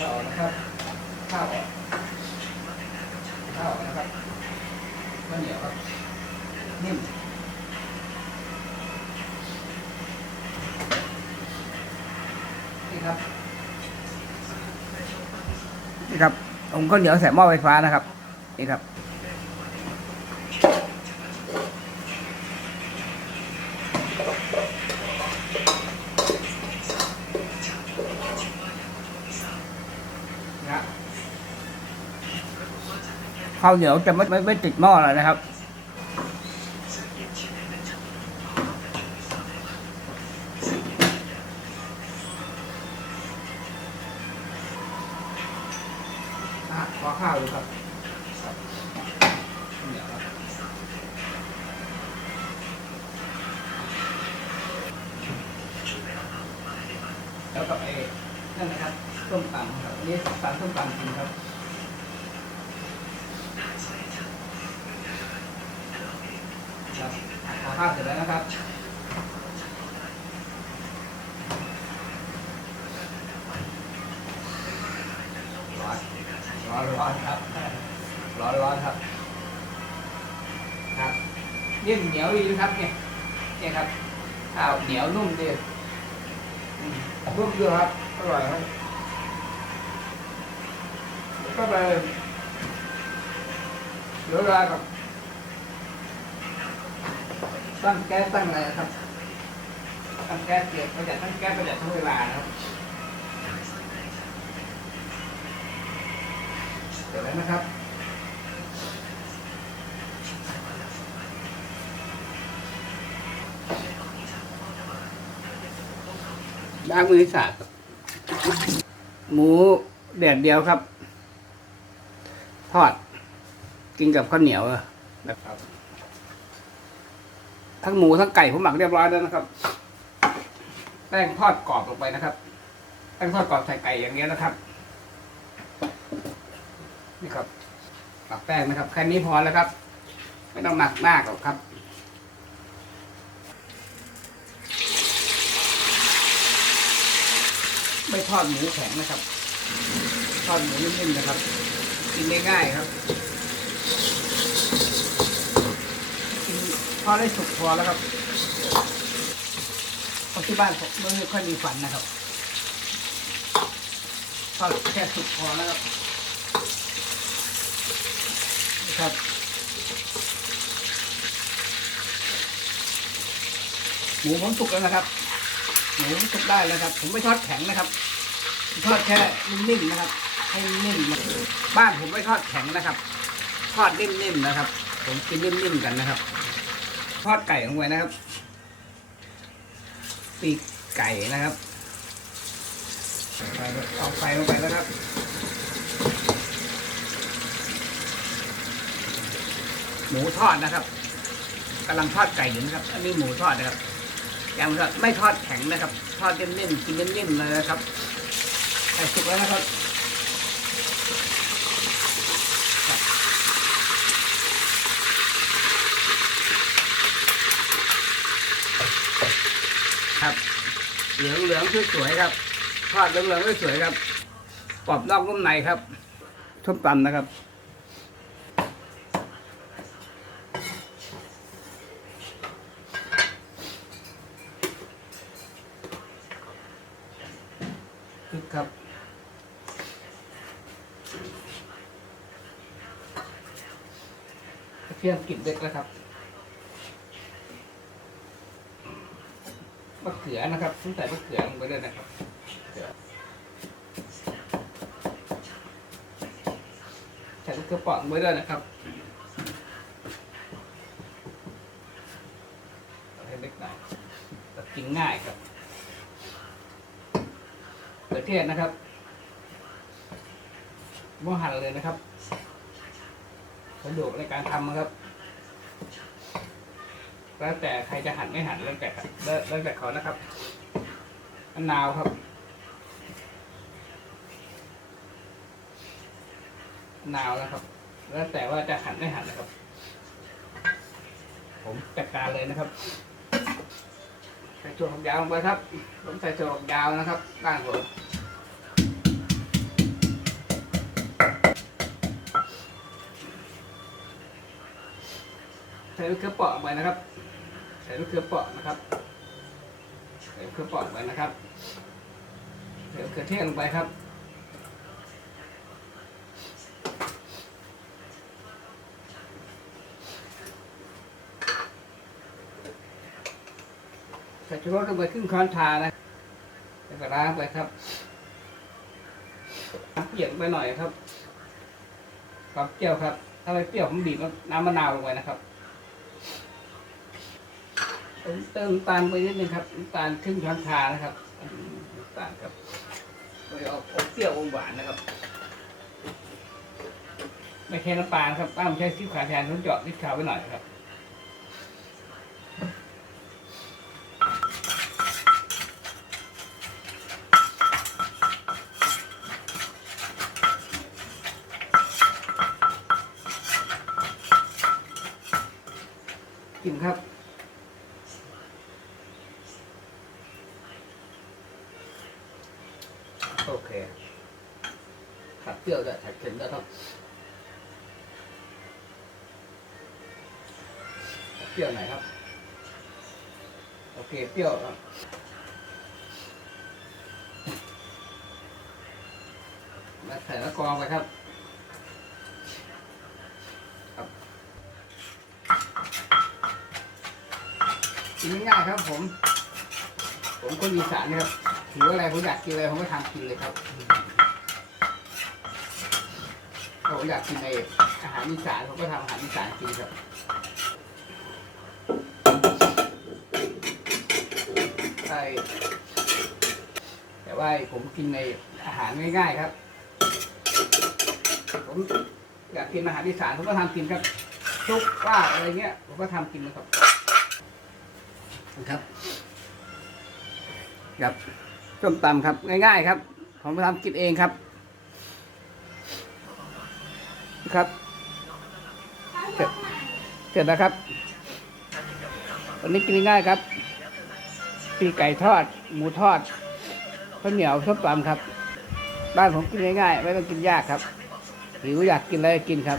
ข้าวนะครับข้าวออกข้าวออกนะครับข้าวเหนียวครับนิ่มนี่ครับนี่ครับผมก็เหนียวใส่หม้อไฟฟ้านะครับนี่ครับ ข้าวเหนียวจะไม่ไม่ไม่ติดหม้อแล้วนะครับอะขอข้าวดูครับครับข้าวเหนียวครับแล้วก็ไอ้นั่นนะครับส้มตำครับนนี้สั่งส้มตำกินครับครับขอข้าวเสร็จแล้ว นะครับ ร้อน ร้อนร้อนครับ ร้อนร้อนครับ ครับเนิ่มเหนียวดีนะครับเนี่ย เนี่ยครับ ข้าวเหนียวนุ่มดีนุ่มดีครับ อร่อยครับก็ไปเหลือเวลากับ ตั้งแก๊สตั้งอะไรครับตั้งแก๊สเกี่ยวประหยัดตั้งแก๊สประหยัดทั้งเวลานะครับเดี๋ยวแล้วนะครับล้างมือสะอาดครับหมูแดดเดียวครับ ทอด กินกับข้าวเหนียวอะนะครับ ทั้งหมูทั้งไก่ผมหมักเรียบร้อยแล้วนะครับ แป้งทอดกรอบลงไปนะครับ แป้งทอดกรอบใส่ไก่อย่างเงี้ยนะครับ นี่ครับหมักแป้งนะครับแค่นี้พอแล้วครับ ไม่ต้องหมักมากหรอกครับไม่ทอดหมูแข็งนะครับ ทอดหมูนิ่มๆนะครับ กินง่ายๆครับ กินพ อได้สุกพอแล้วครับเพราะที่บ้านผมไม่ค่อยมีฝันนะครับทอดแค่สุกพอแล้วครับนะครับหมูผมสุกแล้วนะครับหมูสุกได้แล้วครับ ผมไม่ทอดแข็งนะครับทอดแค่นิ่มๆนะครับ ให้นิ่มบ้านผมไม่ทอดแข็งนะครับ ทอดนิ่มๆนะครับ ผมกินนิ่มๆกันนะครับ ทอดไก่ลงไปนะครับ ปีกไก่นะครับเอาไฟลงไปแล้วครับหมูทอดนะครับกำลังทอดไก่อยู่นะครับ อันนี้หมูทอดนะครับยังไม่ทอดไม่ทอดแข็งนะครับ ทอดนิ่มๆกินนิ่มๆเลยนะครับไก่สุกแล้วนะครับ เหลืองเหลืองๆสวยๆครับทอดเหลืองเหลืองสวยๆครับกรอบนอกนุ่มในครับส้มตำนะครับพริกครับเทียมกลิ่นเด็กแล้วครับ มะเขือนะครับต้องใส่มะเขือลงไปด้วยนะครับใส่มะเขือเปราะลงไปด้วยนะครับให้เล็กหน่อยกินง่ายครับเขือเทศนะครับม้อหั่นเลยนะครับสะดวกในการทำนะครับ แล้วแต่ใครจะหั่นไม่หั่นแล้วแต่แล้วแต่เขานะครับมะนาวครับมะนาวนะครับ แล้วแต่ว่าจะหั่นไม่หั่นนะครับ ผมจัดการเลยนะครับใส่ถั่วกยาวลงไปครับ ผมใส่ถั่วกยาวนะครับบ้าหัวใส่ลูกกระป๋องไปนะครับ ส่มะเขือเปาะนะครับใส่มะเขือเปาะไปนะครับใส่มะเขือเทศลงไปครับใส่ชูรสลงไปครึ่งช้อนชานะแล้วก็ล้างไปครับน้ำเปียวไปหน่อยครับความเปรี้ยวครับ ถ้าไม่เปรี้ยวผมบีบน้ำมะนาวลงไปนะครับ ผมเติมน้ำตาลไปนิดนึงครับน้ำตาลครึ่งช้อนชานะครับน้ำตาลครับไปออกอมเปรี้ยวอมหวานนะครับ ไม่ใช่น้ำตาลครับป้าผมใช้ซีอิ๊วขาวแทนผมเจาะซีอิ๊วขาวไปหน่อยครับ โอเคผัดเปรี้ยวด้วยผัดเค็มด้วยครับเปรี้ยวหนครับ โอเคเปรี้ยวครับมาใส่ละกองไปครับกินง่ายๆครับผม ผมคนอีสานครับ ถืออะไรผมอยากกินอะไรผมก็ทำกินเลยครับถ้าผมอยากกินในอาหารอีสานผมก็ทำอาหารอีสานกินครับใช่แต่ว่าผมกินในอาหารง่ายๆครับ ผมอยากกินอาหารอีสานผมก็ทำกินครับซุปลาอะไรเงี้ยผมก็ทำกินนะครับครับครับ ส้มตำครับ ง่ายๆครับ ผมทำกินเองครับ ครับเสร็จแล้วครับ วันนี้กินง่ายครับปีไก่ทอด หมูทอดข้าวเหนียวส้มตำครับ บ้านผมกินง่ายๆ ไม่ต้องกินยากครับหิวอยากกินอะไรกินครับ